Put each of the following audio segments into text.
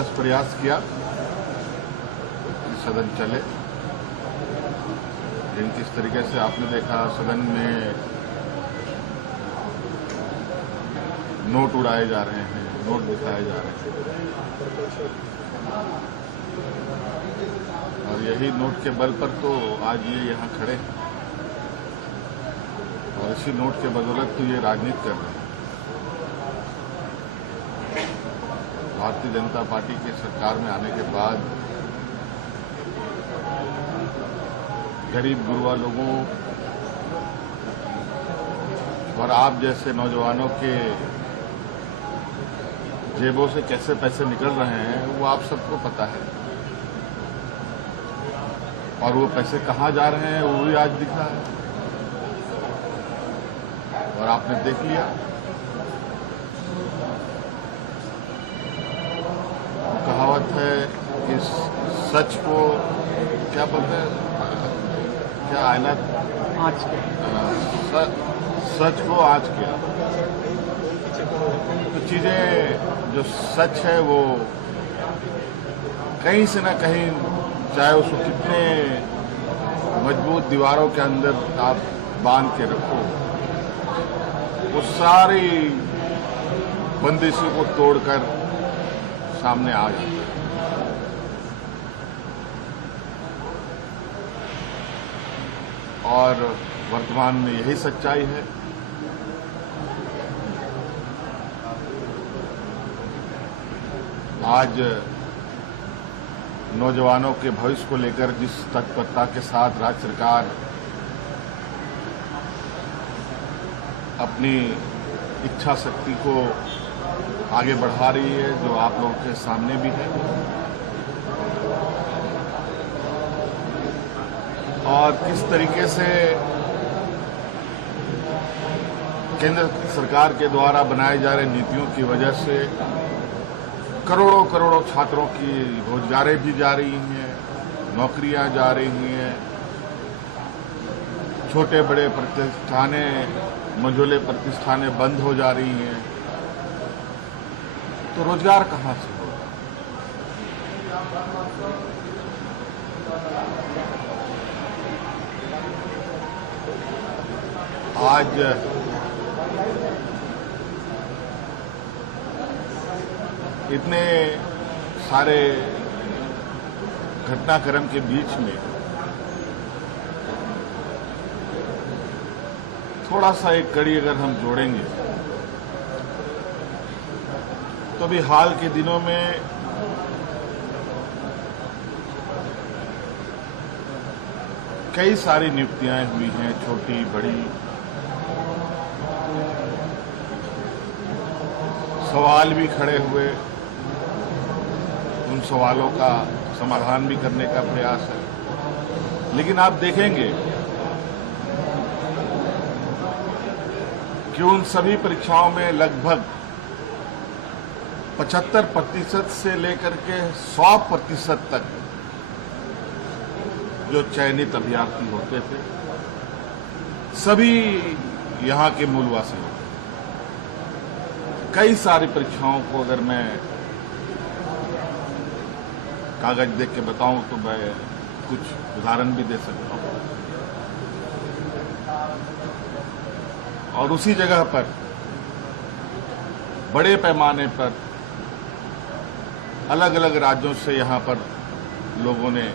जबरदस्त प्रयास किया कि सदन चले, लेकिन किस तरीके से आपने देखा सदन में नोट उड़ाए जा रहे हैं, नोट दिखाए जा रहे हैं, और यही नोट के बल पर तो आज ये यहाँ खड़े हैं और इसी नोट के बदौलत तो ये राजनीति कर रहे हैं। भारतीय जनता पार्टी की सरकार में आने के बाद गरीब गुरबा लोगों और आप जैसे नौजवानों के जेबों से कैसे पैसे निकल रहे हैं वो आप सबको पता है, और वो पैसे कहाँ जा रहे हैं वो भी आज दिख रहा है और आपने देख लिया। कहावत है कि सच को क्या बोलते हैं, क्या आईना आँच के सच को आँच किया। तो चीजें जो सच है वो कहीं से ना कहीं, चाहे उसको कितने मजबूत दीवारों के अंदर आप बांध के रखो, वो सारी बंदिशों को तोड़कर सामने आ जाता है। और वर्तमान में यही सच्चाई है। आज नौजवानों के भविष्य को लेकर जिस तत्परता के साथ राज्य सरकार अपनी इच्छा शक्ति को आगे बढ़ा रही है, जो आप लोगों के सामने भी है, और किस तरीके से केंद्र सरकार के द्वारा बनाए जा रहे नीतियों की वजह से करोड़ों करोड़ों छात्रों की रोजगारें भी जा रही हैं, नौकरियां जा रही हैं, छोटे बड़े प्रतिष्ठानें, मंझोले प्रतिष्ठानें बंद हो जा रही हैं, तो रोजगार कहां से होगा? आज इतने सारे घटनाक्रम के बीच में थोड़ा सा एक कड़ी अगर हम जोड़ेंगे तो भी हाल के दिनों में कई सारी नियुक्तियां हुई हैं, छोटी बड़ी। सवाल भी खड़े हुए, उन सवालों का समाधान भी करने का प्रयास है, लेकिन आप देखेंगे कि उन सभी परीक्षाओं में लगभग 75% से लेकर के 100% तक जो चयनित अभ्यर्थी होते थे सभी यहां के मूलवासी होते। कई सारी परीक्षाओं को अगर मैं कागज देख के बताऊं तो मैं कुछ उदाहरण भी दे सकता हूं। और उसी जगह पर बड़े पैमाने पर अलग अलग राज्यों से यहां पर लोगों ने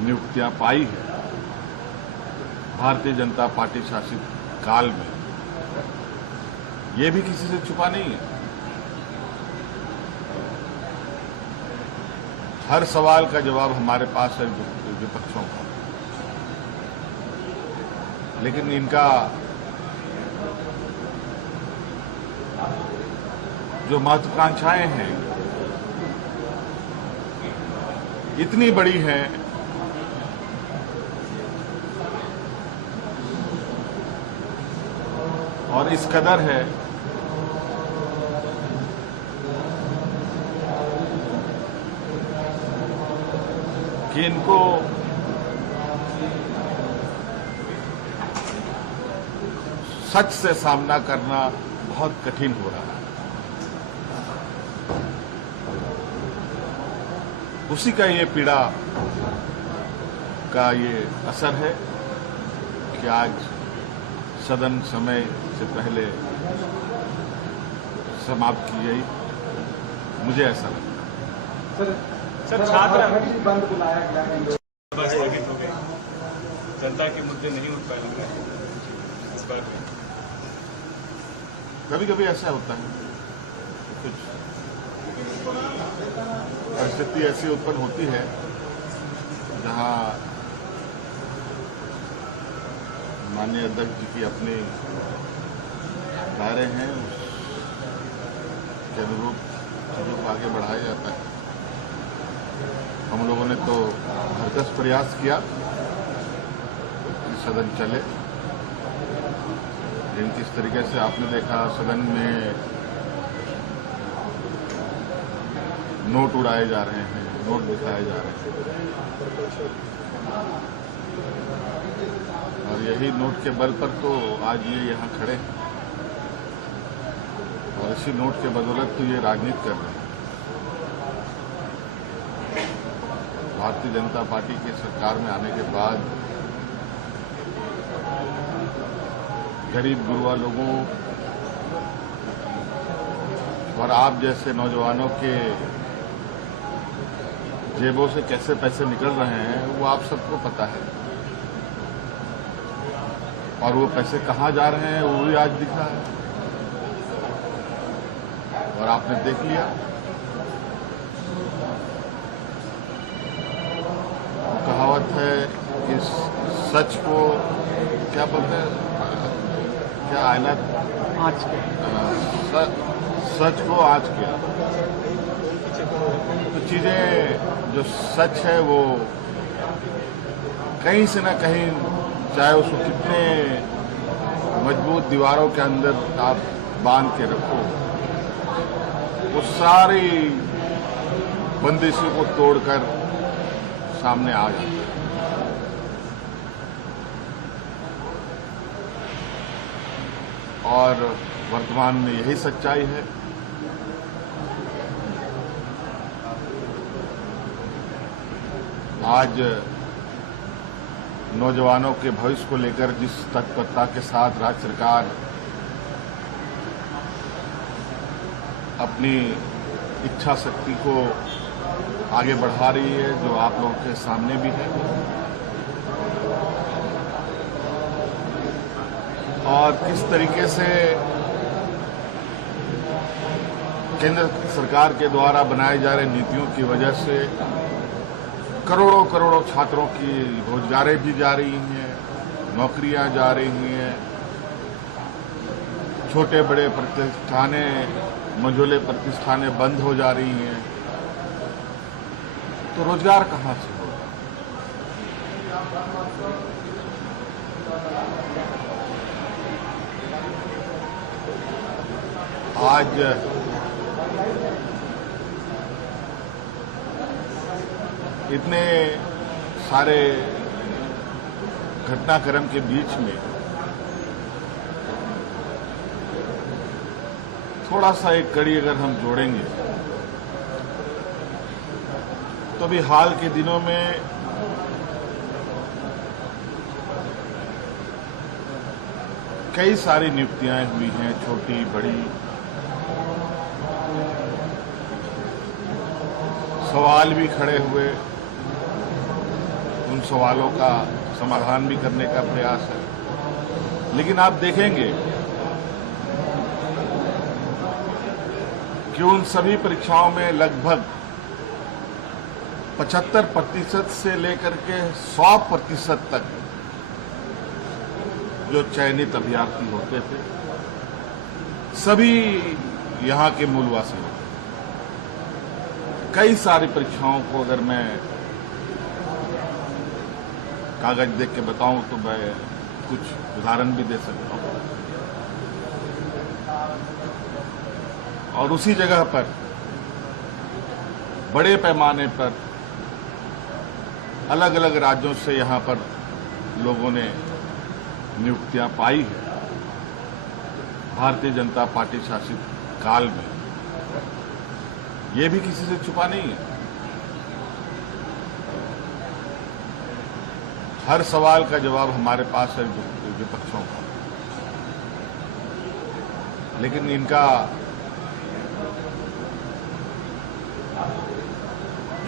नियुक्तियां पाई है भारतीय जनता पार्टी शासित काल में। ये भी किसी से छुपा नहीं है। हर सवाल का जवाब हमारे पास है विपक्षों का, लेकिन इनका जो महत्वाकांक्षाएं हैं इतनी बड़ी हैं और इस कदर है कि इनको सच से सामना करना बहुत कठिन हो रहा है। उसी का ये पीड़ा का ये असर है कि आज सदन समय से पहले समाप्त की गई। मुझे ऐसा लगता सर छात्र बंद बुलाया गया है। सभा स्थगित हो गई, जनता के मुद्दे नहीं उठ पाए लग रहे हैं इस बार। कभी कभी ऐसा होता है, कुछ परिस्थिति ऐसी उत्पन्न होती है जहां माननीय अध्यक्ष जी की अपने दायरे हैं, उसके अनुरूप चीजों को आगे बढ़ाया जाता है। हम लोगों ने तो भरकस प्रयास किया कि सदन चले, लेकिन किस तरीके से आपने देखा सदन में नोट उड़ाए जा रहे हैं, नोट दिखाए जा रहे हैं, और यही नोट के बल पर तो आज ये यहाँ खड़े हैं और इसी नोट के बदौलत तो ये राजनीति कर रहे हैं। भारतीय जनता पार्टी की सरकार में आने के बाद गरीब गुरबा लोगों और आप जैसे नौजवानों के जेबों से कैसे पैसे निकल रहे हैं वो आप सबको पता है, और वो पैसे कहाँ जा रहे हैं वो भी आज दिख रहा है और आपने देख लिया। कहावत है कि सच को क्या बोलते हैं, क्या आईना आज के सच को आज किया। तो चीजें जो सच है वो कहीं से न कहीं, चाहे उसको कितने मजबूत दीवारों के अंदर आप बांध के रखो, वो सारी बंदिशों को तोड़कर सामने आ जाता है। और वर्तमान में यही सच्चाई है। आज नौजवानों के भविष्य को लेकर जिस तत्परता के साथ राज्य सरकार अपनी इच्छा शक्ति को आगे बढ़ा रही है, जो आप लोगों के सामने भी है, और किस तरीके से केंद्र सरकार के द्वारा बनाए जा रहे नीतियों की वजह से करोड़ों करोड़ों छात्रों की रोजगारें भी जा रही हैं, नौकरियां जा रही हैं, छोटे बड़े प्रतिष्ठानें, मंझोले प्रतिष्ठानें बंद हो जा रही हैं, तो रोजगार कहां से होगा? आज इतने सारे घटनाक्रम के बीच में थोड़ा सा एक कड़ी अगर हम जोड़ेंगे तो अभी हाल के दिनों में कई सारी नियुक्तियां हुई हैं, छोटी बड़ी। सवाल भी खड़े हुए, उन सवालों का समाधान भी करने का प्रयास है। लेकिन आप देखेंगे कि उन सभी परीक्षाओं में लगभग 75% से लेकर के 100% तक जो चयनित अभ्यर्थी होते थे सभी यहां के मूलवासी होते। कई सारी परीक्षाओं को अगर मैं कागज देख के बताऊं तो मैं कुछ उदाहरण भी दे सकता हूं। और उसी जगह पर बड़े पैमाने पर अलग अलग राज्यों से यहां पर लोगों ने नियुक्तियां पाई है भारतीय जनता पार्टी शासित काल में। ये भी किसी से छुपा नहीं है। हर सवाल का जवाब हमारे पास है विपक्षों का, लेकिन इनका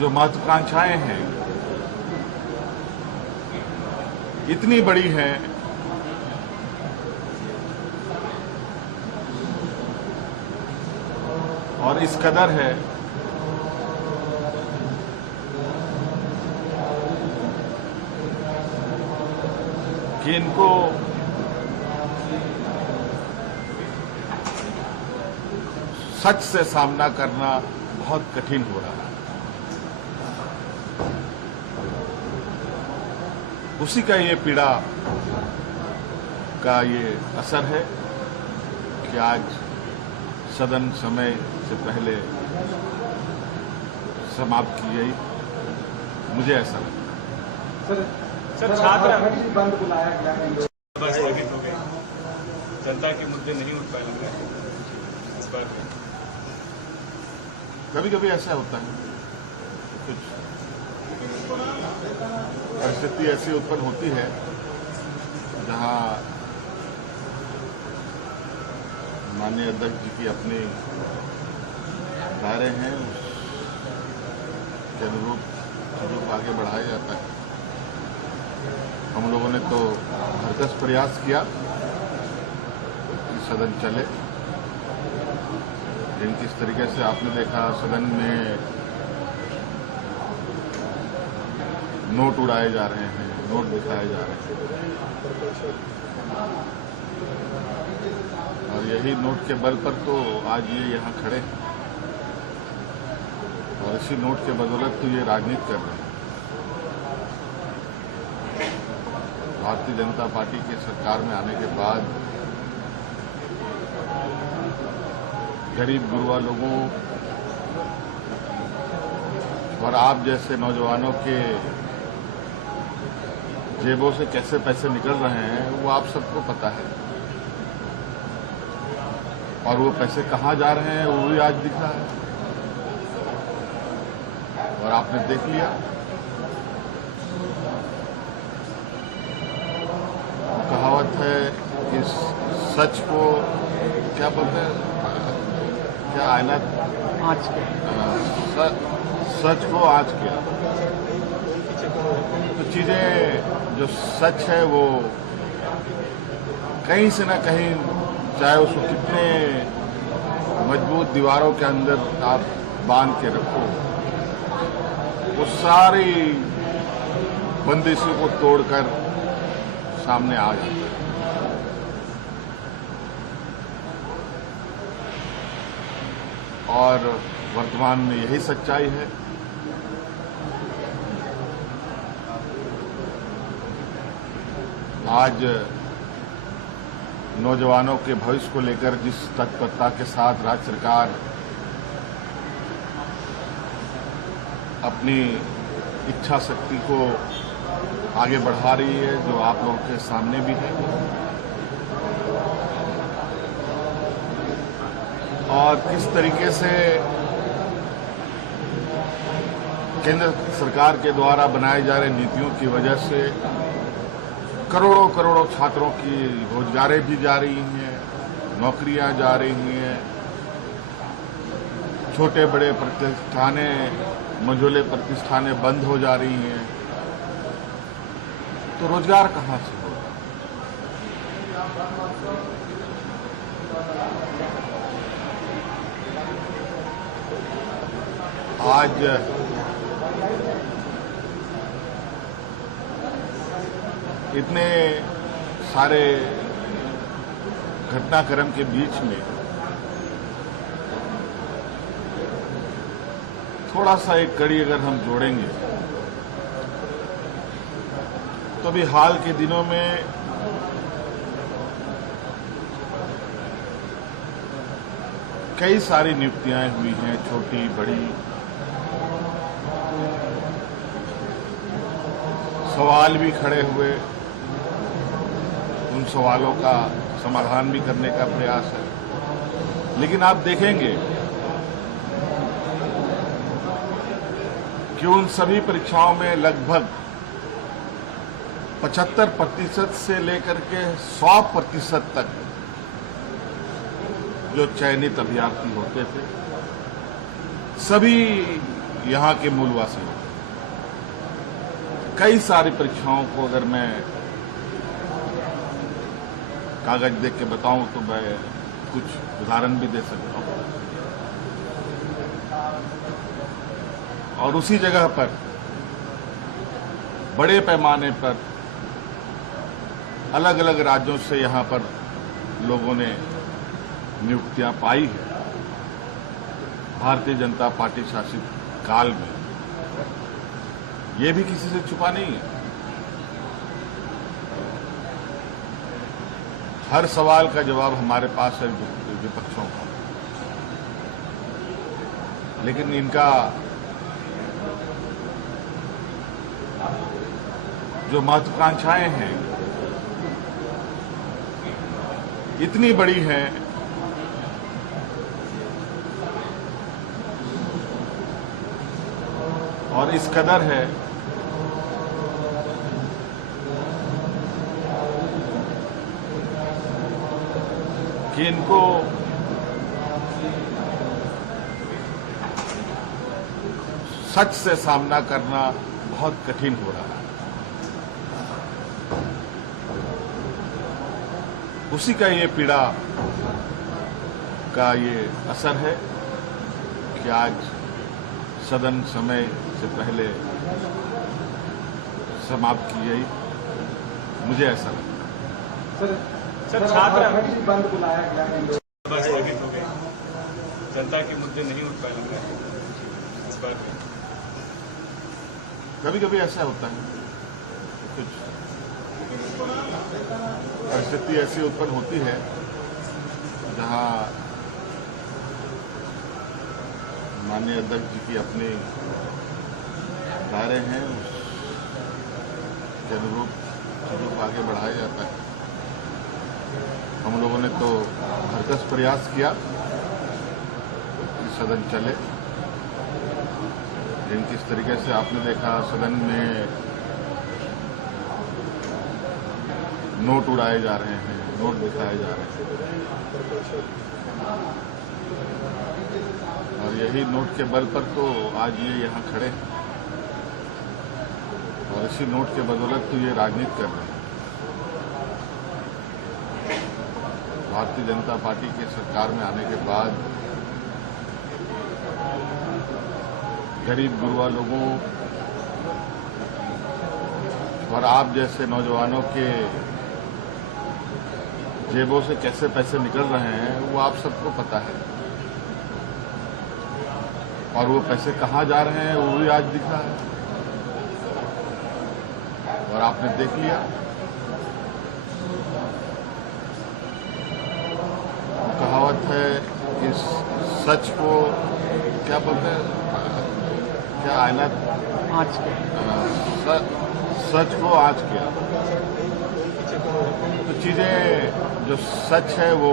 जो महत्वाकांक्षाएं हैं इतनी बड़ी हैं और इस कदर है कि इनको सच से सामना करना बहुत कठिन हो रहा है। उसी का ये पीड़ा का ये असर है कि आज सदन समय से पहले समाप्त की गई। मुझे ऐसा लगता है। सर छात्र बंद बुलाया गया है। सभा स्थगित हो गई, जनता के मुद्दे नहीं उठ पाए लग रहा है इस बार। कभी कभी ऐसा होता है, कुछ परिस्थिति ऐसी उत्पन्न होती है जहां माननीय अध्यक्ष जी की अपने दायरे हैं, उसके अनुरूप चीजों को आगे बढ़ाया जाता है। हम लोगों ने तो भरसक प्रयास किया कि सदन चले, लेकिन किस तरीके से आपने देखा सदन में नोट उड़ाए जा रहे हैं, नोट दिखाए जा रहे हैं, और यही नोट के बल पर तो आज ये यहाँ खड़े हैं और इसी नोट के बदौलत तो ये राजनीति कर रहे हैं। भारतीय जनता पार्टी की सरकार में आने के बाद गरीब गुरबा लोगों और आप जैसे नौजवानों के जेबों से कैसे पैसे निकल रहे हैं वो आप सबको पता है, और वो पैसे कहाँ जा रहे हैं वो भी आज दिख रहा है और आपने देख लिया। कहावत है कि सच को क्या बोलते हैं, क्या आईना आज के सच को आज किया। तो चीजें जो सच है वो कहीं से ना कहीं, चाहे उसको कितने मजबूत दीवारों के अंदर आप बांध के रखो, वो सारी बंदिशों को तोड़कर सामने आ जाता है। और वर्तमान में यही सच्चाई है। आज नौजवानों के भविष्य को लेकर जिस तत्परता के साथ राज्य सरकार अपनी इच्छा शक्ति को आगे बढ़ा रही है, जो आप लोगों के सामने भी है, और किस तरीके से केंद्र सरकार के द्वारा बनाए जा रहे नीतियों की वजह से करोड़ों करोड़ों छात्रों की रोजगारें भी जा रही हैं, नौकरियां जा रही हैं, छोटे बड़े प्रतिष्ठानें, मंझोले प्रतिष्ठानें बंद हो जा रही हैं, तो रोजगार कहां से होगा? आज इतने सारे घटनाक्रम के बीच में थोड़ा सा एक कड़ी अगर हम जोड़ेंगे तो भी हाल के दिनों में कई सारी नियुक्तियां हुई हैं, छोटी बड़ी। सवाल भी खड़े हुए, उन सवालों का समाधान भी करने का प्रयास है। लेकिन आप देखेंगे कि उन सभी परीक्षाओं में लगभग 75% से लेकर के 100% तक जो चयनित अभ्यर्थी होते थे सभी यहाँ के मूलवासी होते थे। कई सारी परीक्षाओं को अगर मैं कागज देख के बताऊं तो मैं कुछ उदाहरण भी दे सकता हूं। और उसी जगह पर बड़े पैमाने पर अलग अलग राज्यों से यहां पर लोगों ने नियुक्तियां पाई है। भारतीय जनता पार्टी शासित काल में ये भी किसी से छुपा नहीं है। हर सवाल का जवाब हमारे पास है विपक्षों का, लेकिन इनका जो महत्वाकांक्षाएं हैं इतनी बड़ी हैं और इस कदर है कि इनको सच से सामना करना बहुत कठिन हो रहा है। उसी का ये पीड़ा का ये असर है कि आज सदन समय से पहले समाप्त की गई। मुझे ऐसा लगता है। सर छात्र बंद बुलाया गया है। सभा स्थगित हो गई, जनता के मुद्दे नहीं उठ पाए लग रहे हैं इस बार। कभी कभी ऐसा होता है, कुछ परिस्थिति ऐसी उत्पन्न होती है जहां माननीय अध्यक्ष जी की अपनी दायरे हैं, उसके अनुरूप चीजों को आगे बढ़ाया जाता है। हम लोगों ने तो भरकस प्रयास किया कि सदन चले, लेकिन किस तरीके से आपने देखा सदन में नोट उड़ाए जा रहे हैं, नोट दिखाए जा रहे हैं, और यही नोट के बल पर तो आज ये यहाँ खड़े हैं और इसी नोट के बदौलत तो ये राजनीति कर रहे हैं। भारतीय जनता पार्टी की सरकार में आने के बाद गरीब गुरबा लोगों और आप जैसे नौजवानों के जेबों से कैसे पैसे निकल रहे हैं वो आप सबको पता है, और वो पैसे कहाँ जा रहे हैं वो भी आज दिखा है और आपने देख लिया। कहावत है कि सच को क्या बोलते हैं, क्या आईना आज के सच को आज किया। तो चीजें जो सच है वो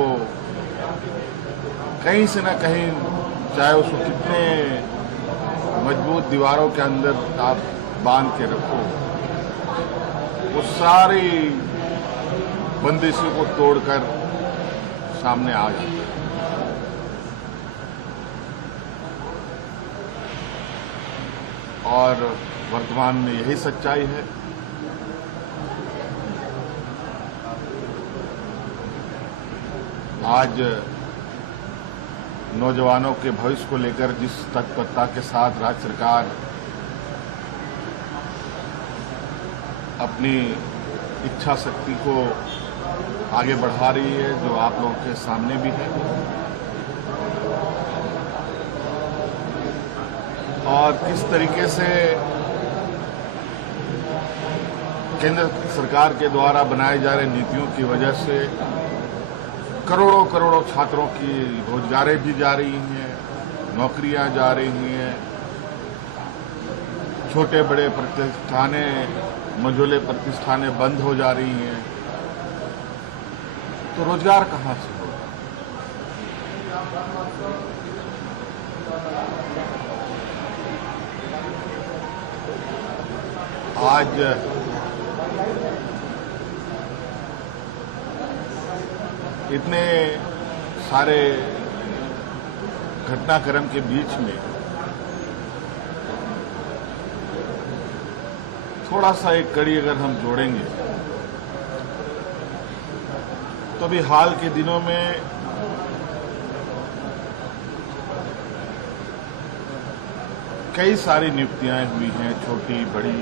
कहीं से ना कहीं, चाहे उसको कितने मजबूत दीवारों के अंदर आप बांध के रखो, वो सारी बंदिशों को तोड़कर सामने आ जाता है। और वर्तमान में यही सच्चाई है। आज नौजवानों के भविष्य को लेकर जिस तत्परता के साथ राज्य सरकार अपनी इच्छा शक्ति को आगे बढ़ा रही है, जो आप लोगों के सामने भी है, और किस तरीके से केंद्र सरकार के द्वारा बनाए जा रहे नीतियों की वजह से करोड़ों करोड़ों छात्रों की रोजगारें भी जा रही हैं, नौकरियां जा रही हैं, छोटे बड़े प्रतिष्ठानें, मंझोले प्रतिष्ठानें बंद हो जा रही हैं, तो रोजगार कहां से होगा? आज इतने सारे घटनाक्रम के बीच में थोड़ा सा एक कड़ी अगर हम जोड़ेंगे तो भी हाल के दिनों में कई सारी नियुक्तियां हुई हैं, छोटी बड़ी।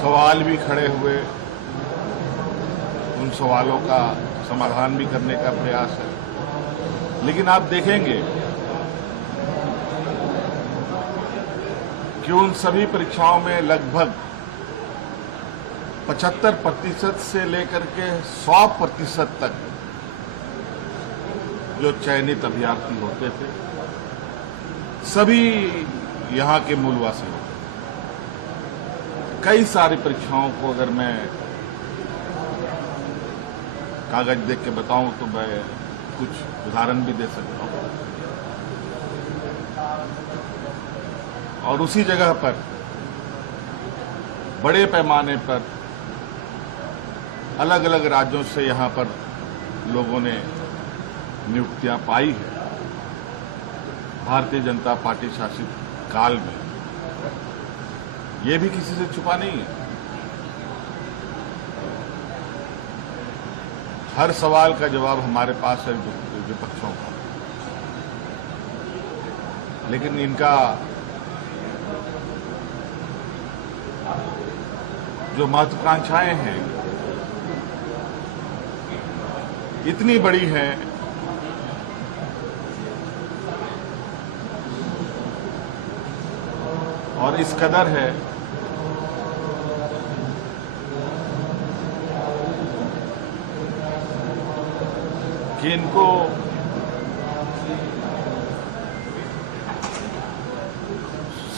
सवाल भी खड़े हुए, उन सवालों का समाधान भी करने का प्रयास है। लेकिन आप देखेंगे कि उन सभी परीक्षाओं में लगभग 75% से लेकर के 100% तक जो चयनित अभ्यर्थी होते थे सभी यहां के मूलवासी होते। कई सारी परीक्षाओं को अगर मैं कागज देख के बताऊं तो मैं कुछ उदाहरण भी दे सकता हूं। और उसी जगह पर बड़े पैमाने पर अलग अलग राज्यों से यहां पर लोगों ने नियुक्तियां पाई है। भारतीय जनता पार्टी शासित काल में ये भी किसी से छुपा नहीं है। हर सवाल का जवाब हमारे पास है विपक्षों का, लेकिन इनका जो महत्वाकांक्षाएं हैं इतनी बड़ी हैं और इस कदर है कि इनको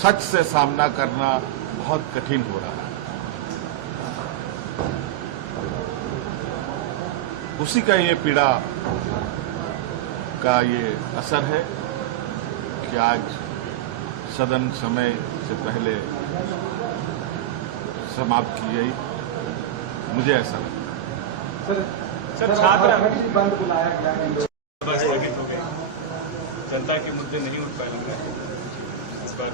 सच से सामना करना बहुत कठिन हो रहा है। उसी का ये पीड़ा का ये असर है कि आज सदन समय से पहले समाप्त की गई। मुझे ऐसा लगता सर छात्र बंद बुलाया गया है। सभा स्थगित हो गई, जनता के मुद्दे नहीं उठ पाए लग रहा है इस बार।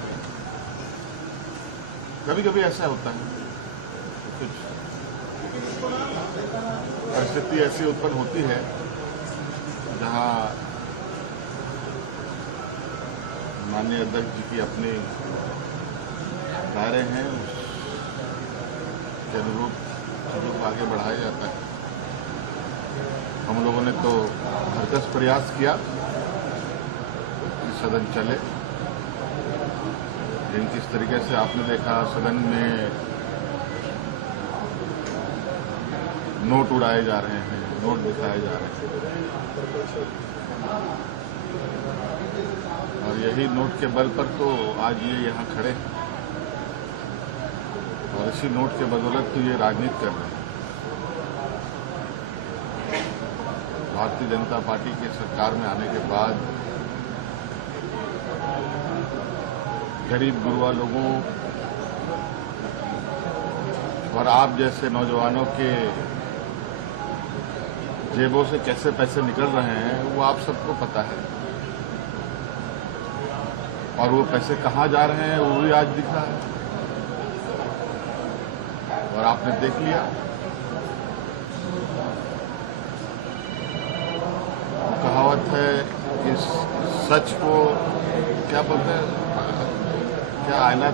कभी कभी ऐसा होता है, कुछ परिस्थिति ऐसी उत्पन्न होती है जहां माननीय अध्यक्ष जी की अपनी दायरे हैं, उसके अनुरूप चीजों को आगे बढ़ाया जाता है। हम लोगों ने तो भरकस प्रयास किया कि सदन चले, लेकिन किस तरीके से आपने देखा सदन में नोट उड़ाए जा रहे हैं, नोट दिखाए जा रहे हैं, और यही नोट के बल पर तो आज ये यहाँ खड़े हैं और इसी नोट के बदौलत तो ये राजनीति कर रहे हैं। भारतीय जनता पार्टी के सरकार में आने के बाद गरीब गुरबा लोगों और आप जैसे नौजवानों के जेबों से कैसे पैसे निकल रहे हैं वो आप सबको पता है, और वो पैसे कहाँ जा रहे हैं वो भी आज दिख रहा है और आपने देख लिया। कहावत है कि सच को क्या बोलते हैं, क्या आईना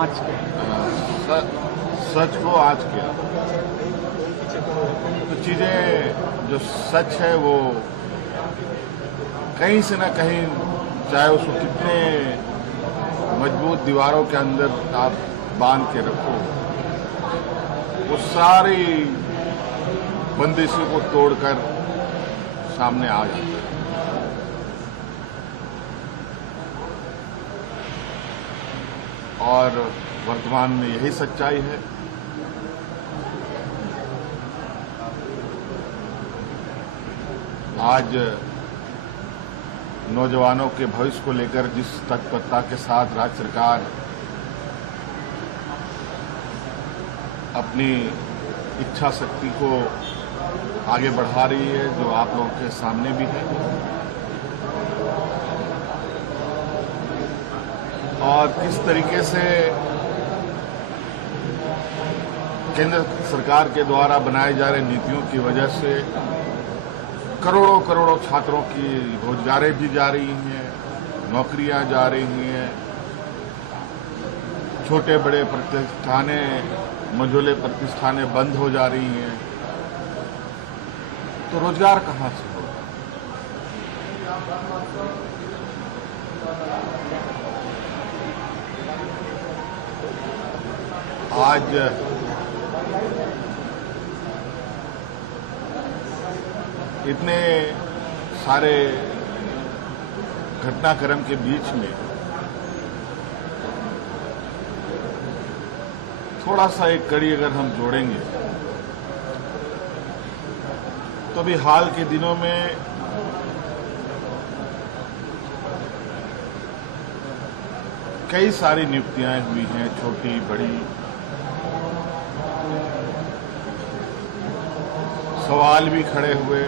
आज के सच को आज किया। तो चीजें जो सच है वो कहीं से न कहीं, चाहे उसको कितने मजबूत दीवारों के अंदर आप बांध के रखो, वो सारी बंदिशों को तोड़कर सामने आ जाता है। और वर्तमान में यही सच्चाई है। आज नौजवानों के भविष्य को लेकर जिस तत्परता के साथ राज्य सरकार अपनी इच्छा शक्ति को आगे बढ़ा रही है, जो आप लोगों के सामने भी है। और किस तरीके से केंद्र सरकार के द्वारा बनाए जा रहे नीतियों की वजह से करोड़ों करोड़ों छात्रों की रोजगारें भी जा रही हैं, नौकरियां जा रही हैं, छोटे बड़े प्रतिष्ठानें, मझोले प्रतिष्ठानें बंद हो जा रही हैं, तो रोजगार कहां से होगा? आज इतने सारे घटनाक्रम के बीच में थोड़ा सा एक कड़ी अगर हम जोड़ेंगे तो अभी हाल के दिनों में कई सारी नियुक्तियां हुई हैं, छोटी बड़ी। सवाल भी खड़े हुए,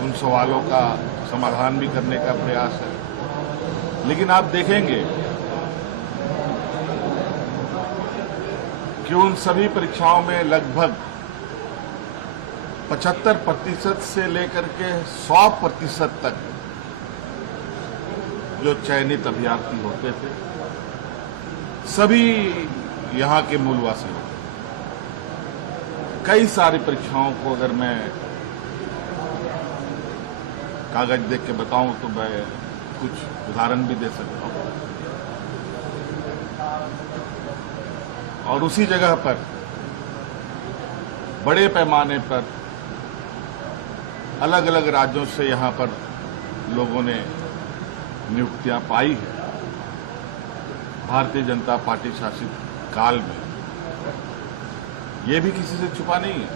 उन सवालों का समाधान भी करने का प्रयास है। लेकिन आप देखेंगे कि उन सभी परीक्षाओं में लगभग 75% से लेकर के 100% तक जो चयनित अभ्यर्थी होते थे, सभी यहां के मूलवासी होते। कई सारी परीक्षाओं को अगर मैं कागज देख के बताऊं तो मैं कुछ उदाहरण भी दे सकता हूं। और उसी जगह पर बड़े पैमाने पर अलग अलग राज्यों से यहां पर लोगों ने नियुक्तियां पाई है भारतीय जनता पार्टी शासित काल में। ये भी किसी से छुपा नहीं है।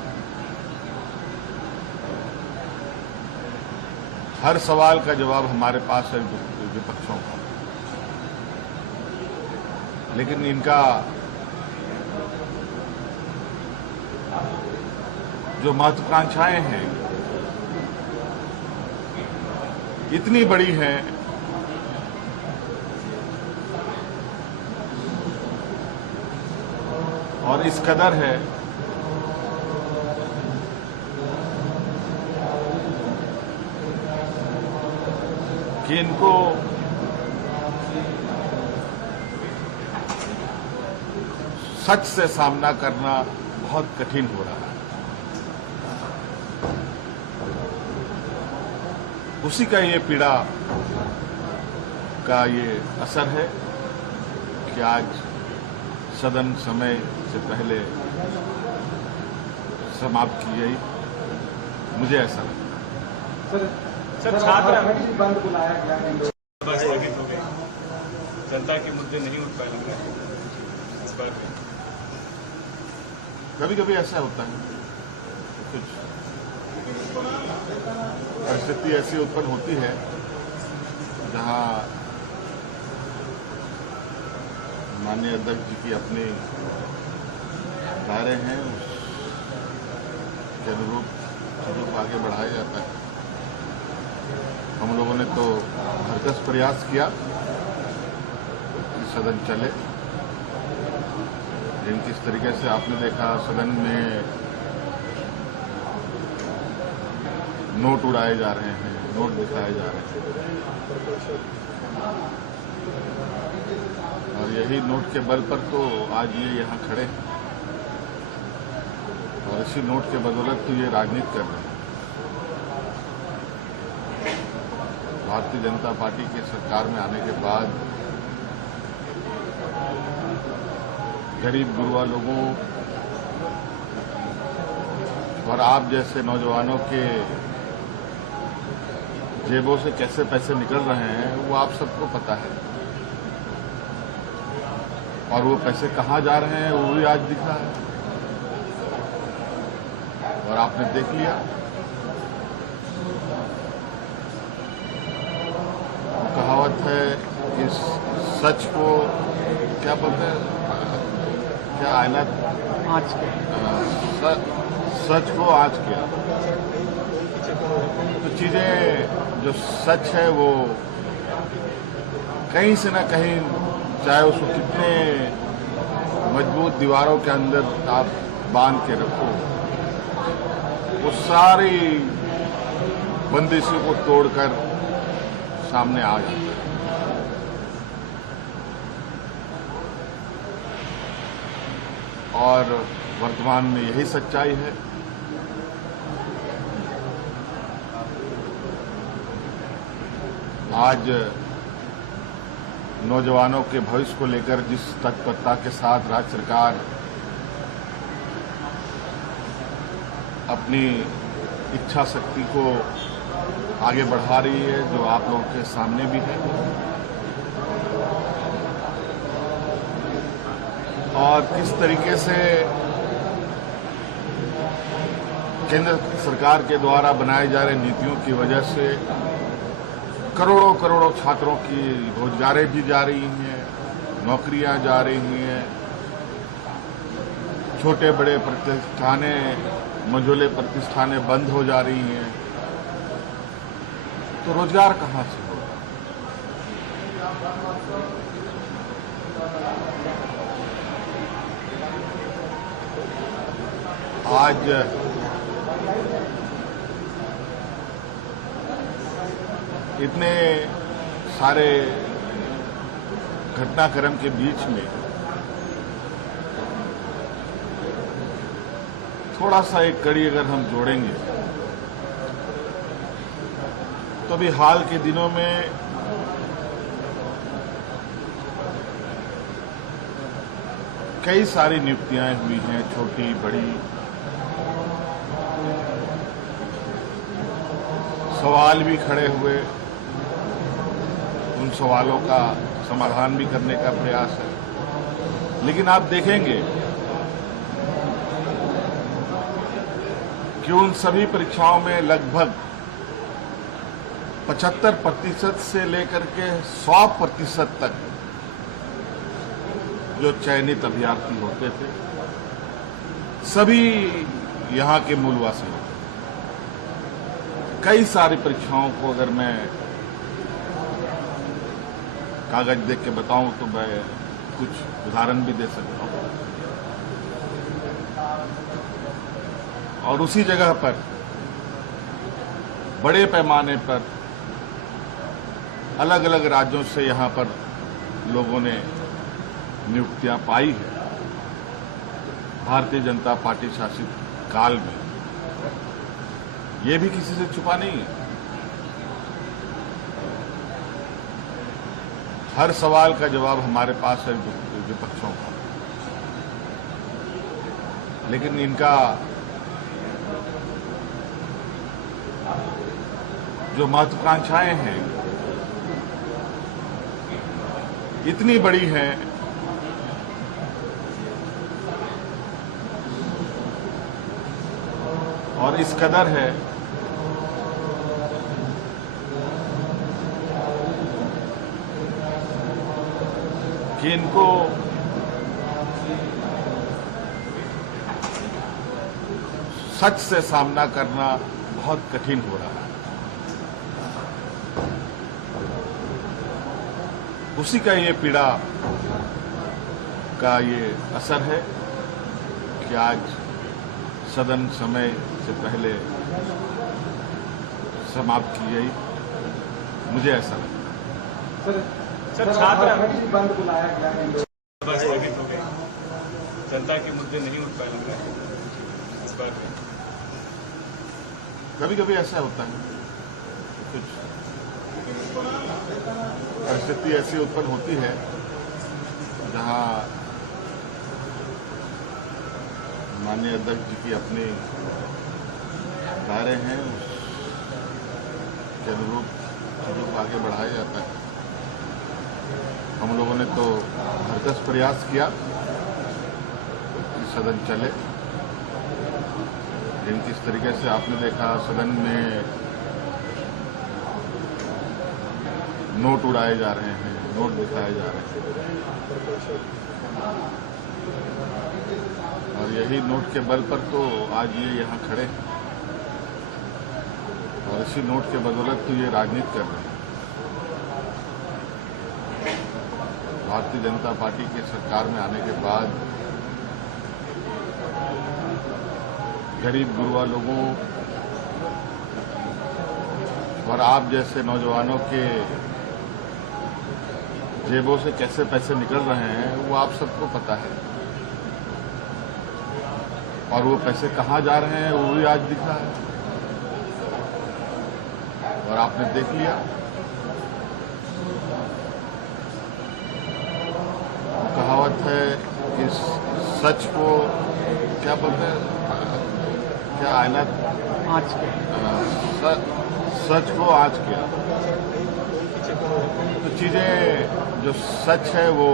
हर सवाल का जवाब हमारे पास है विपक्षों का, लेकिन इनका जो महत्वाकांक्षाएं हैं इतनी बड़ी हैं और इस कदर है कि इनको सच से सामना करना बहुत कठिन हो रहा है। उसी का ये पीड़ा का ये असर है कि आज सदन समय से पहले समाप्त की गई। मुझे ऐसा लगता है। सर छात्र बंद बुलाया गया, बस स्थगित हो गई, जनता के मुद्दे नहीं उठ पाए लग रहा है इस बार भी। कभी कभी ऐसा होता है, कुछ परिस्थिति ऐसी उत्पन्न होती है जहां माननीय अध्यक्ष जी की अपने दायरे हैं, उसके अनुरूप चीजों को आगे बढ़ाया जाता है। हम लोगों ने तो भरसक प्रयास किया कि सदन चले, लेकिन किस तरीके से आपने देखा सदन में नोट उड़ाए जा रहे हैं, नोट दिखाए जा रहे हैं, और यही नोट के बल पर तो आज ये यहाँ खड़े हैं और इसी नोट के बदौलत तो ये राजनीति कर रहे हैं। भारतीय जनता पार्टी की सरकार में आने के बाद गरीब गुरबा लोगों और आप जैसे नौजवानों के जेबों से कैसे पैसे निकल रहे हैं वो आप सबको पता है, और वो पैसे कहाँ जा रहे हैं वो भी आज दिख रहा है और आपने देख लिया। कहावत है कि सच को क्या बोलते हैं, क्या आईना आज के सच को आज किया। तो चीजें जो सच है वो कहीं से ना कहीं, चाहे उसको कितने मजबूत दीवारों के अंदर आप बांध के रखो, वो सारी बंदिशों को तोड़कर सामने आ जाता है। और वर्तमान में यही सच्चाई है। आज नौजवानों के भविष्य को लेकर जिस तत्परता के साथ राज्य सरकार अपनी इच्छा शक्ति को आगे बढ़ा रही है, जो आप लोगों के सामने भी है, और किस तरीके से केंद्र सरकार के द्वारा बनाए जा रहे नीतियों की वजह से करोड़ों करोड़ों छात्रों की रोजगारें भी जा रही हैं, नौकरियां जा रही हैं, छोटे बड़े प्रतिष्ठानें, मझोले प्रतिष्ठानें बंद हो जा रही हैं, तो रोजगार कहां से होगा? आज इतने सारे घटनाक्रम के बीच में थोड़ा सा एक कड़ी अगर हम जोड़ेंगे तो अभी हाल के दिनों में कई सारी नियुक्तियां हुई हैं, छोटी बड़ी। सवाल भी खड़े हुए, उन सवालों का समाधान भी करने का प्रयास है। लेकिन आप देखेंगे कि उन सभी परीक्षाओं में लगभग 75% से लेकर के 100% तक जो चयनित अभ्यर्थी होते थे, सभी यहां के मूलवासी होते। कई सारी परीक्षाओं को अगर मैं कागज देख के बताऊं तो मैं कुछ उदाहरण भी दे सकता हूं। और उसी जगह पर बड़े पैमाने पर अलग अलग राज्यों से यहां पर लोगों ने नियुक्तियां पाई है। भारतीय जनता पार्टी शासित काल में ये भी किसी से छुपा नहीं है। हर सवाल का जवाब हमारे पास है विपक्षों का, लेकिन इनका जो महत्वाकांक्षाएं हैं इतनी बड़ी हैं और इस कदर है कि इनको सच से सामना करना बहुत कठिन हो रहा है। उसी का ये पीड़ा का ये असर है कि आज सदन समय से पहले समाप्त की गई। मुझे ऐसा लगता है। सर, छात्र बंद बुलाया गया है। बस स्थगित हो गई, जनता के मुद्दे नहीं उठ पाए लग रहा है इस बार। कभी कभी ऐसा होता है, कुछ परिस्थिति ऐसी उत्पन्न होती है जहां माननीय अध्यक्ष जी की अपने दायरे हैं, उसके अनुरूप चीजों को आगे बढ़ाया जाता है। हम लोगों ने तो भरसक प्रयास किया कि सदन चले, लेकिन किस तरीके से आपने देखा सदन में नोट उड़ाए जा रहे हैं, नोट दिखाए जा रहे हैं। और यही नोट के बल पर तो आज ये यहाँ खड़े हैं और इसी नोट के बदौलत तो ये राजनीति कर रहे हैं। भारतीय जनता पार्टी के सरकार में आने के बाद गरीब गुरबा लोगों और आप जैसे नौजवानों के जेबों से कैसे पैसे निकल रहे हैं वो आप सबको पता है, और वो पैसे कहाँ जा रहे हैं वो भी आज दिख रहा है और आपने देख लिया। कहावत है कि सच को क्या बोलते हैं, क्या आईना आज के सच को आज किया। तो चीजें जो सच है वो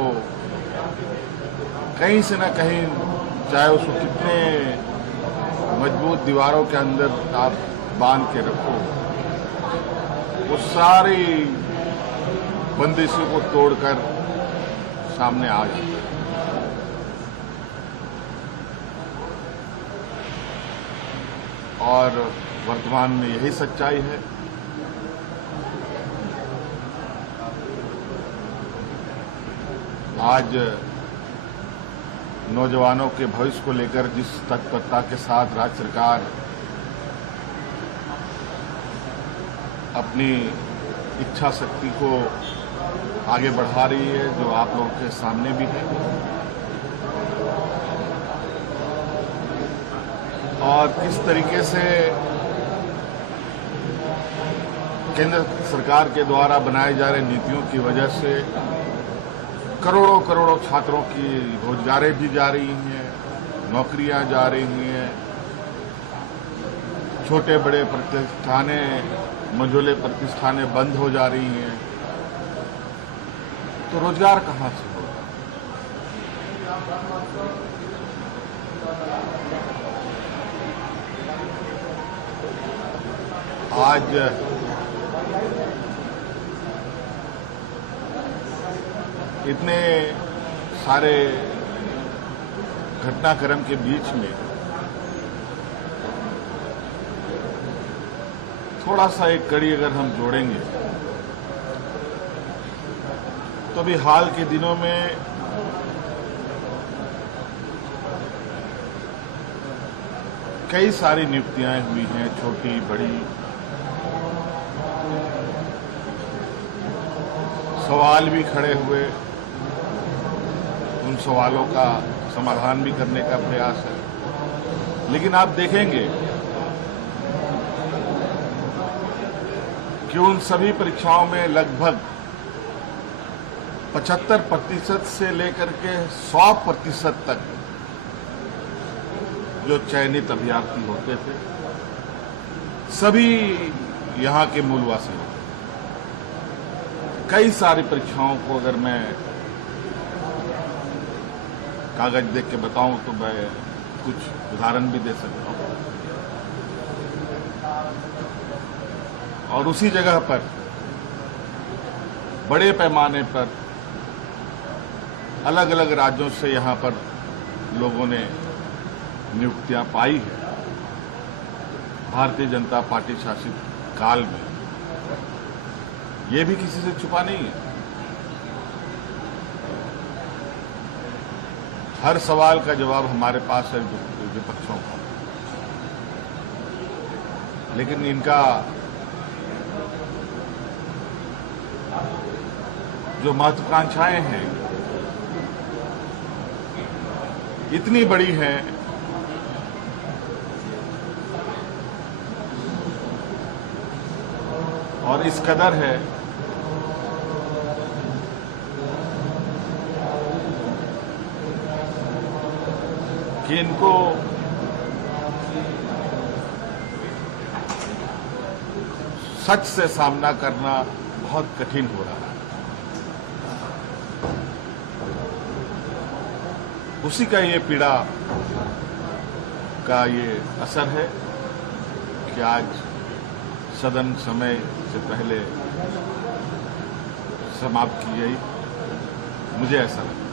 कहीं से ना कहीं, चाहे उसको कितने मजबूत दीवारों के अंदर आप बांध के रखो, वो सारी बंदिशों को तोड़कर सामने आ जाता है। और वर्तमान में यही सच्चाई है। आज नौजवानों के भविष्य को लेकर जिस तत्परता के साथ राज्य सरकार अपनी इच्छा शक्ति को आगे बढ़ा रही है, जो आप लोगों के सामने भी है, और किस तरीके से केंद्र सरकार के द्वारा बनाए जा रहे नीतियों की वजह से करोड़ों करोड़ों छात्रों की रोजगारें भी जा रही हैं, नौकरियां जा रही हैं, छोटे बड़े प्रतिष्ठानें, मझोले प्रतिष्ठानें बंद हो जा रही हैं, तो रोजगार कहां से होगा? आज इतने सारे घटनाक्रम के बीच में थोड़ा सा एक कड़ी अगर हम जोड़ेंगे तो अभी हाल के दिनों में कई सारी नियुक्तियां हुई हैं, छोटी बड़ी। सवाल भी खड़े हुए, उन सवालों का समाधान भी करने का प्रयास है। लेकिन आप देखेंगे कि उन सभी परीक्षाओं में लगभग 75% से लेकर के 100% तक जो चयनित अभ्यर्थी होते थे सभी यहां के मूलवासी होते। कई सारी परीक्षाओं को अगर मैं कागज देख के बताऊं तो मैं कुछ उदाहरण भी दे सकता हूं। और उसी जगह पर बड़े पैमाने पर अलग अलग राज्यों से यहां पर लोगों ने नियुक्तियां पाई है भारतीय जनता पार्टी शासित काल में। ये भी किसी से छुपा नहीं है। हर सवाल का जवाब हमारे पास है विपक्षों का, लेकिन इनका जो महत्वाकांक्षाएं हैं इतनी बड़ी हैं और इस कदर है कि इनको सच से सामना करना बहुत कठिन हो रहा है। उसी का ये पीड़ा का ये असर है कि आज सदन समय से पहले समाप्त की गई। मुझे ऐसा लगता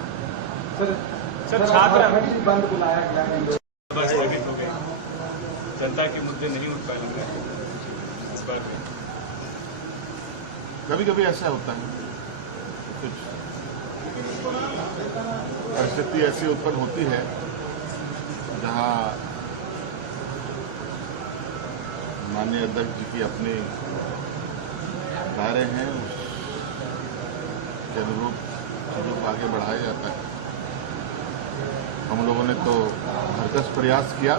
है। सर, सर छात्र बंद बुलाया गया है। सभा स्थगित हो गई, जनता के मुद्दे नहीं उठ पाए लग रहा है इस बार। कभी कभी ऐसा होता है, कुछ परिस्थिति ऐसी उत्पन्न होती है जहां माननीय अध्यक्ष जी की अपनी दायरे हैं, उसके अनुरूप चीजों को आगे बढ़ाया जाता है। हम लोगों ने तो भरकस प्रयास किया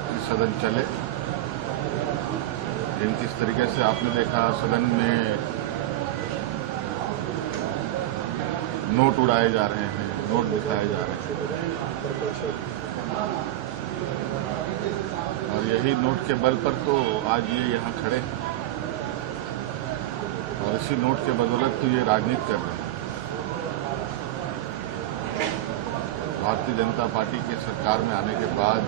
कि सदन चले, लेकिन किस तरीके से आपने देखा सदन में नोट उड़ाए जा रहे हैं, नोट दिखाए जा रहे हैं, और यही नोट के बल पर तो आज ये यहाँ खड़े हैं, और इसी नोट के बदौलत तो ये राजनीति कर रहे हैं। भारतीय जनता पार्टी के सरकार में आने के बाद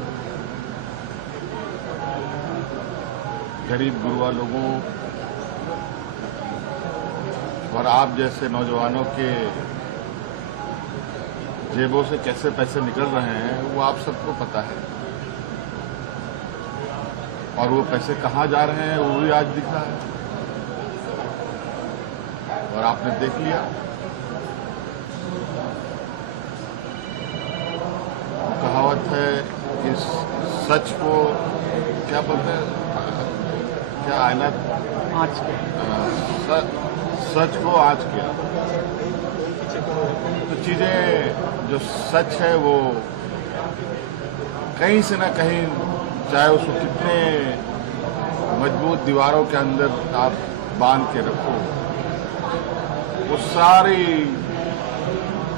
गरीब गुरबा लोगों और आप जैसे नौजवानों के जेबों से कैसे पैसे निकल रहे हैं वो आप सबको पता है, और वो पैसे कहाँ जा रहे हैं वो भी आज दिख रहा है, और आपने देख लिया। कहावत है कि सच को क्या बोलते हैं, क्या आईना आज के सच को आज किया। तो चीजें जो सच है वो कहीं से न कहीं, चाहे उसको कितने मजबूत दीवारों के अंदर आप बांध के रखो, वो सारी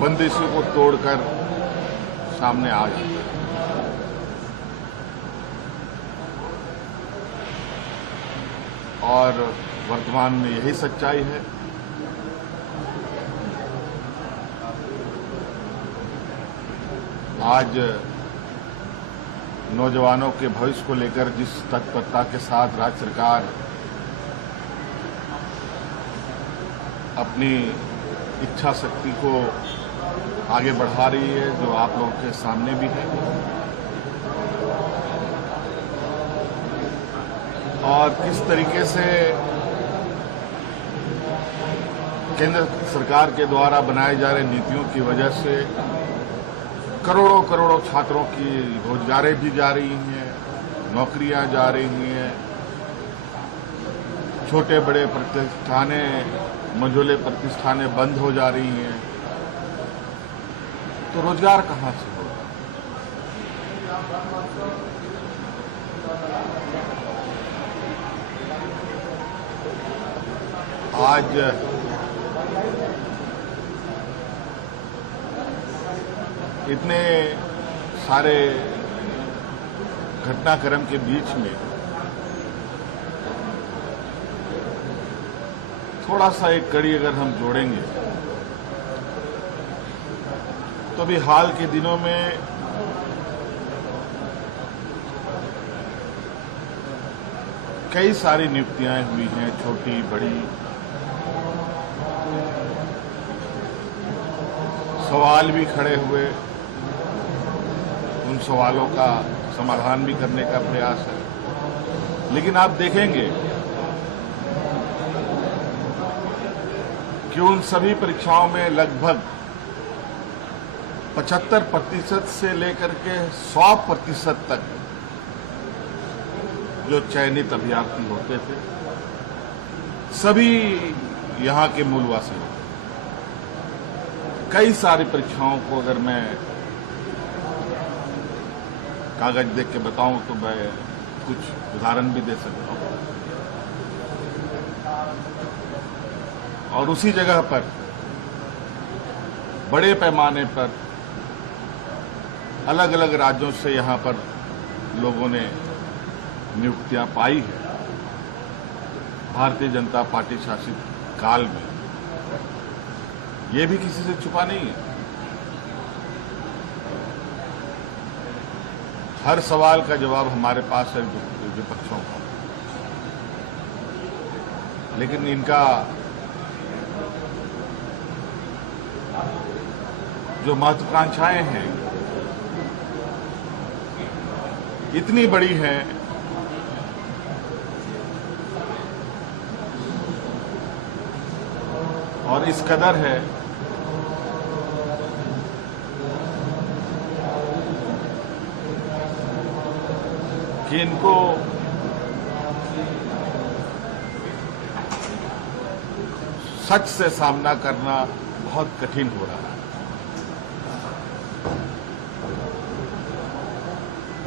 बंदिशों को तोड़कर सामने आ जाता है। और वर्तमान में यही सच्चाई है। आज नौजवानों के भविष्य को लेकर जिस तत्परता के साथ राज्य सरकार अपनी इच्छा शक्ति को आगे बढ़ा रही है, जो आप लोगों के सामने भी है, और किस तरीके से केंद्र सरकार के द्वारा बनाए जा रहे नीतियों की वजह से करोड़ों करोड़ों छात्रों की रोजगारें भी जा रही हैं, नौकरियां जा रही हैं, छोटे बड़े प्रतिष्ठानें, मझोले प्रतिष्ठानें बंद हो जा रही हैं, तो रोजगार कहां से होगा? आज इतने सारे घटनाक्रम के बीच में थोड़ा सा एक कड़ी अगर हम जोड़ेंगे तो भी हाल के दिनों में कई सारी नियुक्तियां हुई हैं, छोटी बड़ी। सवाल भी खड़े हुए, उन सवालों का समाधान भी करने का प्रयास है, लेकिन आप देखेंगे कि उन सभी परीक्षाओं में लगभग 75% से लेकर के 100% तक जो चयनित अभ्यर्थी होते थे सभी यहां के मूलवासी होते। कई सारी परीक्षाओं को अगर मैं कागज देख के बताऊं तो मैं कुछ उदाहरण भी दे सकता हूं। और उसी जगह पर बड़े पैमाने पर अलग अलग राज्यों से यहां पर लोगों ने नियुक्तियां पाई है भारतीय जनता पार्टी शासित काल में। ये भी किसी से छुपा नहीं है। हर सवाल का जवाब हमारे पास है विपक्षों का, लेकिन इनका जो महत्वाकांक्षाएं हैं इतनी बड़ी हैं और इस कदर है कि इनको सच से सामना करना बहुत कठिन हो रहा है।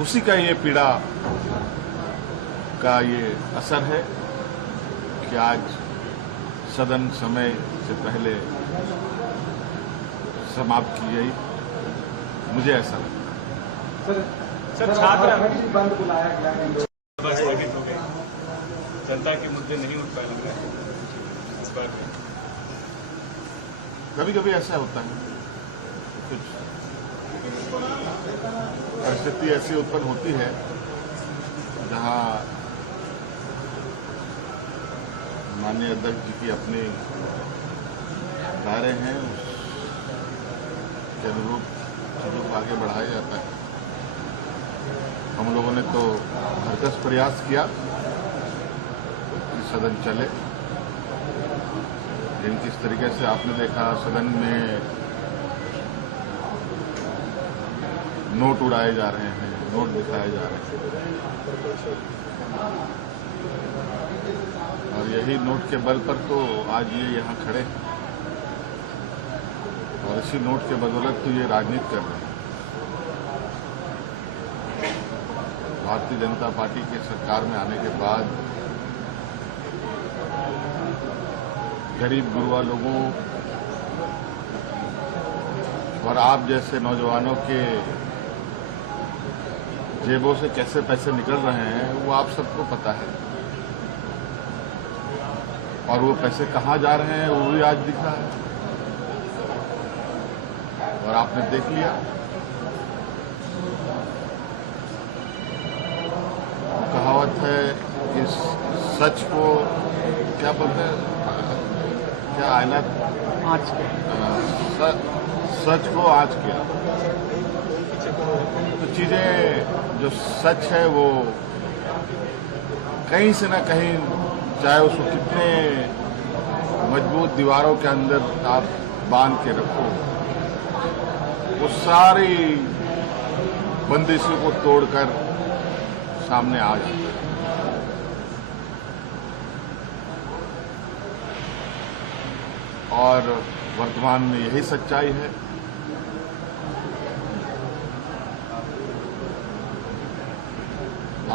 उसी का ये पीड़ा का ये असर है कि आज सदन समय से पहले समाप्त की गई। मुझे ऐसा लगता है। सर छात्र बंद बुलाया गया है। बस स्थगित हो गई, जनता के मुद्दे नहीं उठ पाए लग रहा है इस बार। कभी कभी ऐसा होता है, कुछ परिस्थिति ऐसी उत्पन्न होती है जहां माननीय अध्यक्ष जी की अपने दायरे हैं, उसके अनुरूप चीजों को आगे बढ़ाया जाता है। हम लोगों ने तो भरकस प्रयास किया कि सदन चले, लेकिन किस तरीके से आपने देखा सदन में नोट उड़ाए जा रहे हैं, नोट दिखाए जा रहे हैं, और यही नोट के बल पर तो आज ये यहाँ खड़े हैं और इसी नोट के बदौलत तो ये राजनीति कर रहे हैं। भारतीय जनता पार्टी के सरकार में आने के बाद गरीब गुरबा लोगों और आप जैसे नौजवानों के जेबों से कैसे पैसे निकल रहे हैं वो आप सबको पता है, और वो पैसे कहाँ जा रहे हैं वो भी आज दिख रहा है और आपने देख लिया। कहावत है कि सच को क्या बोलते हैं, क्या आईना आज के सच को आज किया। तो चीजें जो सच है वो कहीं से ना कहीं, चाहे उसको कितने मजबूत दीवारों के अंदर आप बांध के रखो, वो सारी बंदिशों को तोड़कर सामने आ जाता है। और वर्तमान में यही सच्चाई है।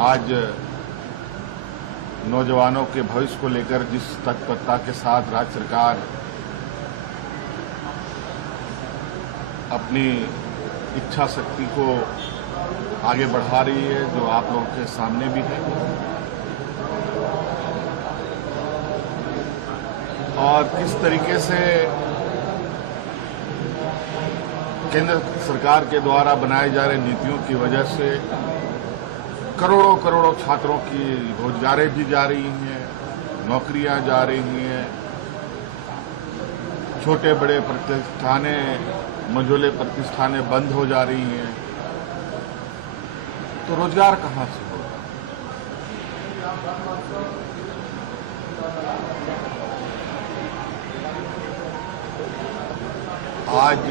आज नौजवानों के भविष्य को लेकर जिस तत्परता के साथ राज्य सरकार अपनी इच्छा शक्ति को आगे बढ़ा रही है, जो आप लोगों के सामने भी है, और किस तरीके से केंद्र सरकार के द्वारा बनाए जा रहे नीतियों की वजह से करोड़ों करोड़ों छात्रों की रोजगारें भी जा रही हैं, नौकरियां जा रही हैं, छोटे बड़े प्रतिष्ठानें, मझोले प्रतिष्ठानें बंद हो जा रही हैं, तो रोजगार कहां से होगा? आज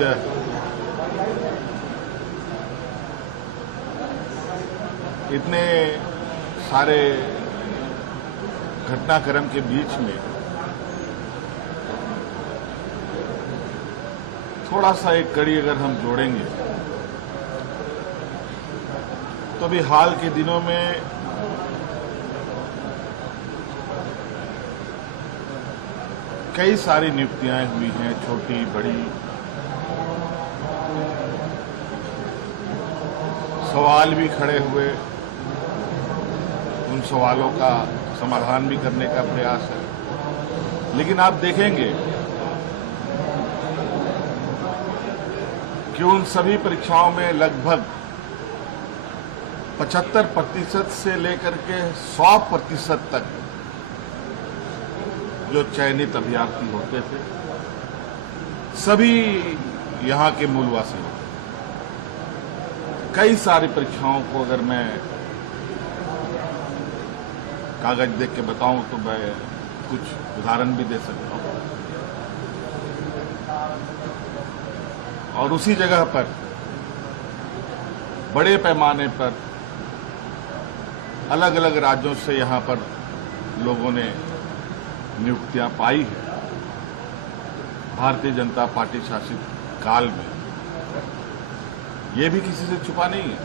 इतने सारे घटनाक्रम के बीच में थोड़ा सा एक कड़ी अगर हम जोड़ेंगे तो अभी हाल के दिनों में कई सारी नियुक्तियां हुई हैं, छोटी बड़ी। सवाल भी खड़े हुए, उन सवालों का समाधान भी करने का प्रयास है। लेकिन आप देखेंगे कि उन सभी परीक्षाओं में लगभग 75% से लेकर के 100% तक जो चयनित अभ्यर्थी होते थे, सभी यहाँ के मूलवासी होते हैं। कई सारी परीक्षाओं को अगर मैं कागज देख के बताऊं तो मैं कुछ उदाहरण भी दे सकता हूं। और उसी जगह पर बड़े पैमाने पर अलग अलग राज्यों से यहां पर लोगों ने नियुक्तियां पाई है भारतीय जनता पार्टी शासित काल में। ये भी किसी से छुपा नहीं है।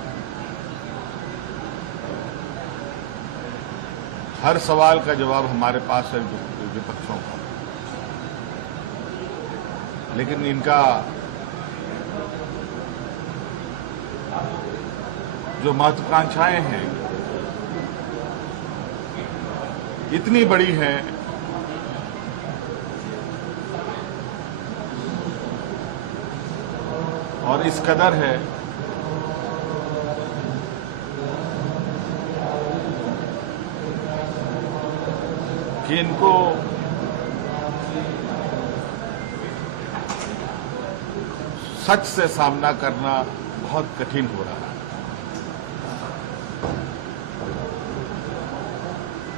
हर सवाल का जवाब हमारे पास है विपक्षों का, लेकिन इनका जो महत्वाकांक्षाएं हैं इतनी बड़ी हैं और इस कदर है कि इनको सच से सामना करना बहुत कठिन हो रहा है।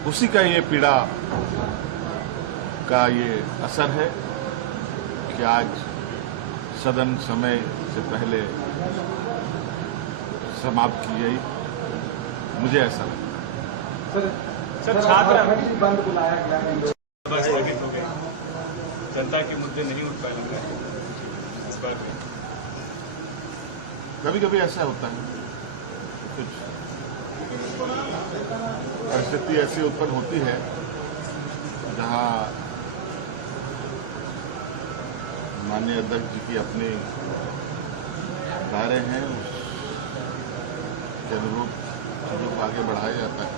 उसी का ये पीड़ा का ये असर है कि आज सदन समय से पहले समाप्त की गई। मुझे ऐसा लगता है। सर छात्र बंद बुलाया गया है। स्थगित हो गई, जनता के मुद्दे नहीं उठ पाए लग रहे हैं इस बार। कभी कभी ऐसा होता है, कुछ परिस्थिति ऐसी उत्पन्न होती है जहां माननीय अध्यक्ष जी की अपनी दायरे हैं, उसके अनुरूप चीजों को आगे बढ़ाया जाता है।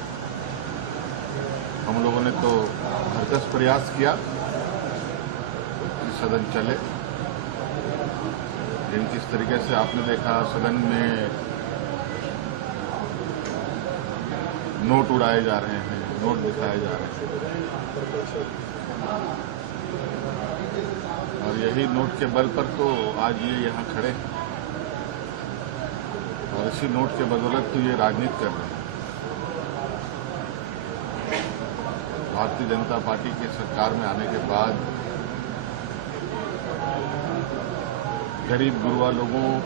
हम लोगों ने तो भरकस प्रयास किया कि सदन चले, लेकिन किस तरीके से आपने देखा सदन में नोट उड़ाए जा रहे हैं, नोट दिखाए जा रहे हैं, और यही नोट के बल पर तो आज ये यहाँ खड़े हैं और इसी नोट के बदौलत तो ये राजनीति कर रहे हैं। भारतीय जनता पार्टी की सरकार में आने के बाद गरीब गुरबा लोगों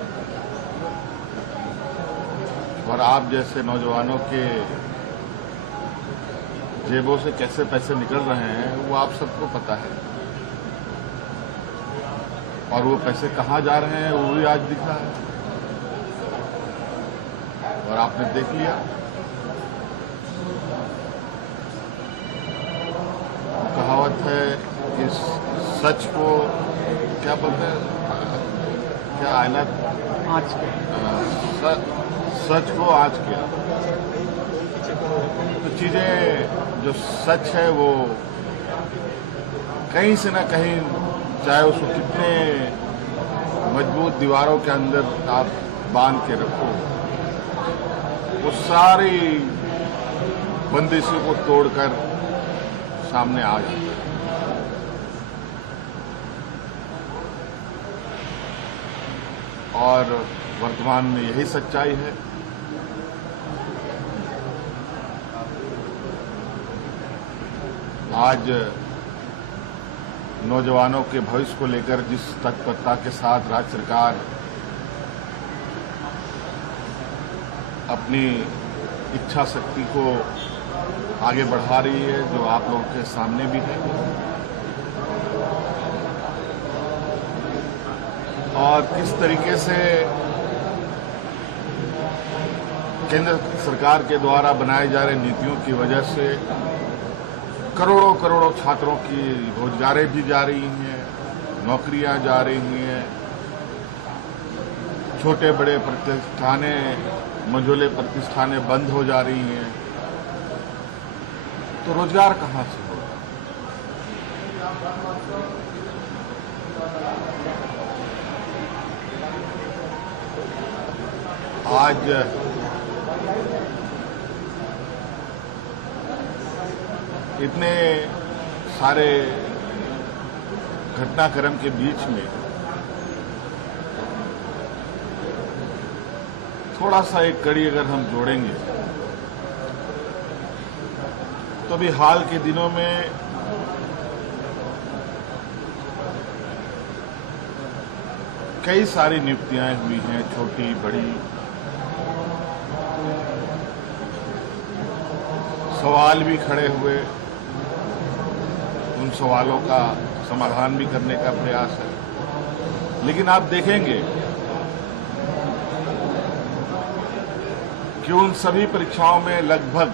और आप जैसे नौजवानों के जेबों से कैसे पैसे निकल रहे हैं वो आप सबको पता है, और वो पैसे कहाँ जा रहे हैं वो भी आज दिख रहा है और आपने देख लिया। कहावत है कि सच को क्या बोलते हैं, क्या आईना आज सच को आज किया। तो चीजें जो सच है वो कहीं से ना कहीं, चाहे उसको कितने मजबूत दीवारों के अंदर आप बांध के रखो, वो सारी बंदिशों को तोड़कर सामने आ जाता है। और वर्तमान में यही सच्चाई है। आज नौजवानों के भविष्य को लेकर जिस तत्परता के साथ राज्य सरकार अपनी इच्छा शक्ति को आगे बढ़ा रही है, जो आप लोगों के सामने भी है, और किस तरीके से केंद्र सरकार के द्वारा बनाए जा रहे नीतियों की वजह से करोड़ों करोड़ों छात्रों की रोजगारें भी जा रही हैं, नौकरियां जा रही हैं, छोटे बड़े प्रतिष्ठानें, मंझोले प्रतिष्ठानें बंद हो जा रही हैं, तो रोजगार कहां से होगा? आज इतने सारे घटनाक्रम के बीच में थोड़ा सा एक कड़ी अगर हम जोड़ेंगे तो अभी हाल के दिनों में कई सारी नियुक्तियां हुई हैं, छोटी बड़ी। सवाल भी खड़े हुए, उन सवालों का समाधान भी करने का प्रयास है। लेकिन आप देखेंगे कि उन सभी परीक्षाओं में लगभग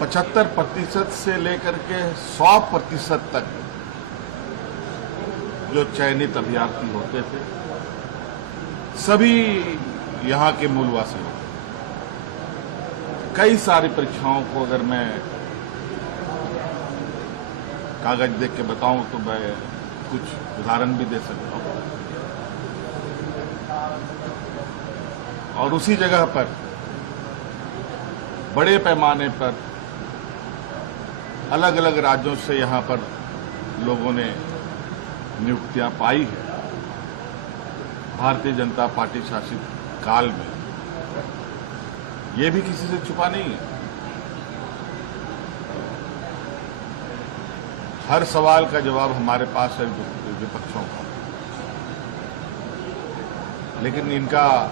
75% से लेकर के 100% तक जो चयनित अभ्यर्थी होते थे सभी यहां के मूलवासी होते। कई सारी परीक्षाओं को अगर मैं कागज देख के बताऊं तो मैं कुछ उदाहरण भी दे सकता हूं। और उसी जगह पर बड़े पैमाने पर अलग अलग राज्यों से यहां पर लोगों ने नियुक्तियां पाई है भारतीय जनता पार्टी शासित काल में। ये भी किसी से छुपा नहीं है। हर सवाल का जवाब हमारे पास है विपक्षों का, लेकिन इनका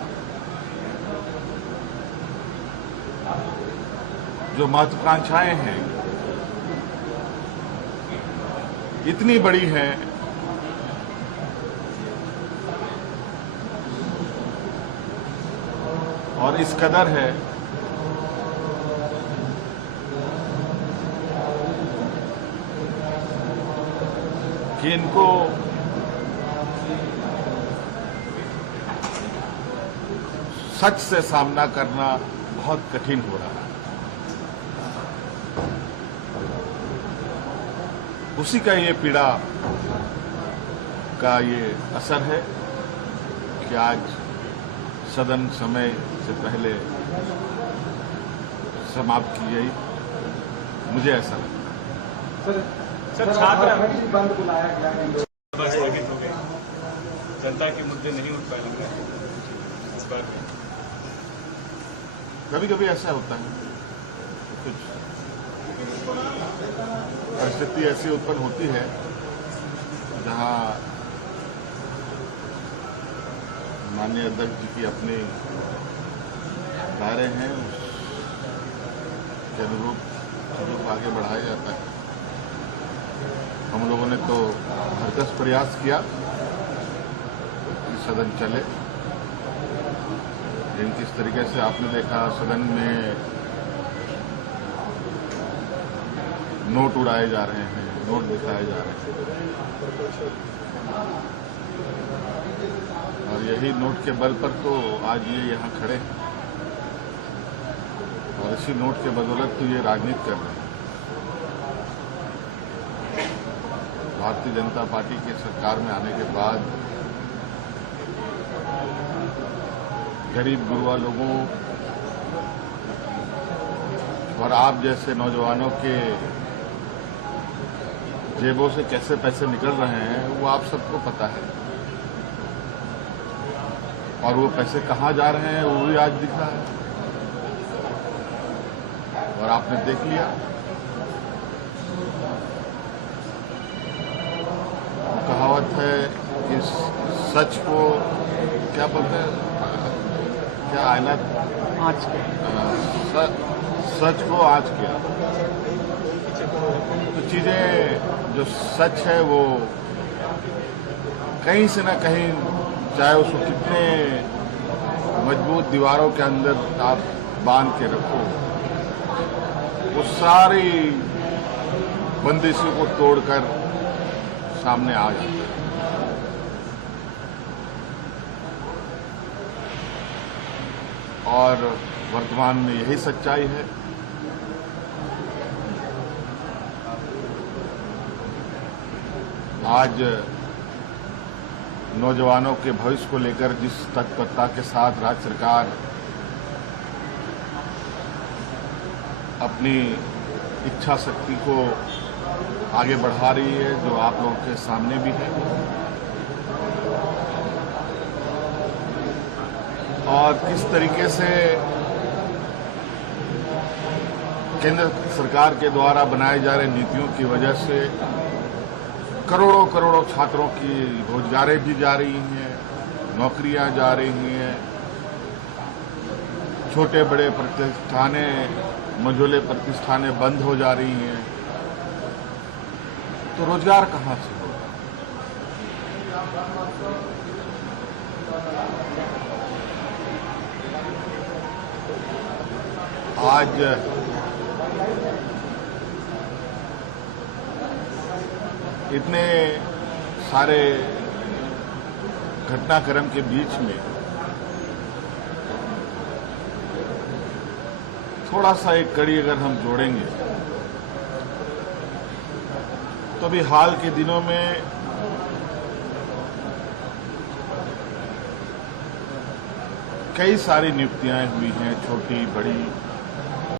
जो महत्वाकांक्षाएं हैं इतनी बड़ी हैं और इस कदर है कि इनको सच से सामना करना बहुत कठिन हो रहा है। उसी का ये पीड़ा का ये असर है कि आज सदन समय से पहले समाप्त की गई। मुझे ऐसा लगता है। सर छात्र बंद बुलाया गया है। बस स्थगित हो गई, जनता के मुद्दे नहीं उठ पाए लग रहा है इस बार। कभी कभी ऐसा होता है, कुछ परिस्थिति ऐसी उत्पन्न होती है जहां माननीय अध्यक्ष जी की अपने दायरे हैं, उसके अनुरूप चीजों को आगे बढ़ाया जाता है। हम लोगों ने तो भरसक प्रयास किया कि सदन चले, लेकिन किस तरीके से आपने देखा सदन में नोट उड़ाए जा रहे हैं, नोट दिखाए जा रहे हैं, और यही नोट के बल पर तो आज ये यहाँ खड़े हैं और इसी नोट के बदौलत तो ये राजनीति कर रहे हैं। भारतीय जनता पार्टी की सरकार में आने के बाद गरीब गुरबा लोगों और आप जैसे नौजवानों के जेबों से कैसे पैसे निकल रहे हैं वो आप सबको पता है, और वो पैसे कहाँ जा रहे हैं वो भी आज दिख रहा है और आपने देख लिया। कहावत है कि सच को क्या बोलते हैं, क्या आईना आज सच को आज किया। तो चीजें जो सच है वो कहीं से ना कहीं, चाहे उसको कितने मजबूत दीवारों के अंदर आप बांध के रखो, वो सारी बंदिशों को तोड़कर सामने आ जाता है। और वर्तमान में यही सच्चाई है। आज नौजवानों के भविष्य को लेकर जिस तत्परता के साथ राज्य सरकार अपनी इच्छा शक्ति को आगे बढ़ा रही है, जो आप लोगों के सामने भी है, और किस तरीके से केंद्र सरकार के द्वारा बनाए जा रहे नीतियों की वजह से करोड़ों करोड़ों छात्रों की रोजगारें भी जा रही हैं, नौकरियां जा रही हैं, छोटे बड़े प्रतिष्ठानें, मझोले प्रतिष्ठानें बंद हो जा रही हैं, तो रोजगार कहां से होगा? आज इतने सारे घटनाक्रम के बीच में थोड़ा सा एक कड़ी अगर हम जोड़ेंगे तो अभी हाल के दिनों में कई सारी नियुक्तियां हुई हैं, छोटी बड़ी,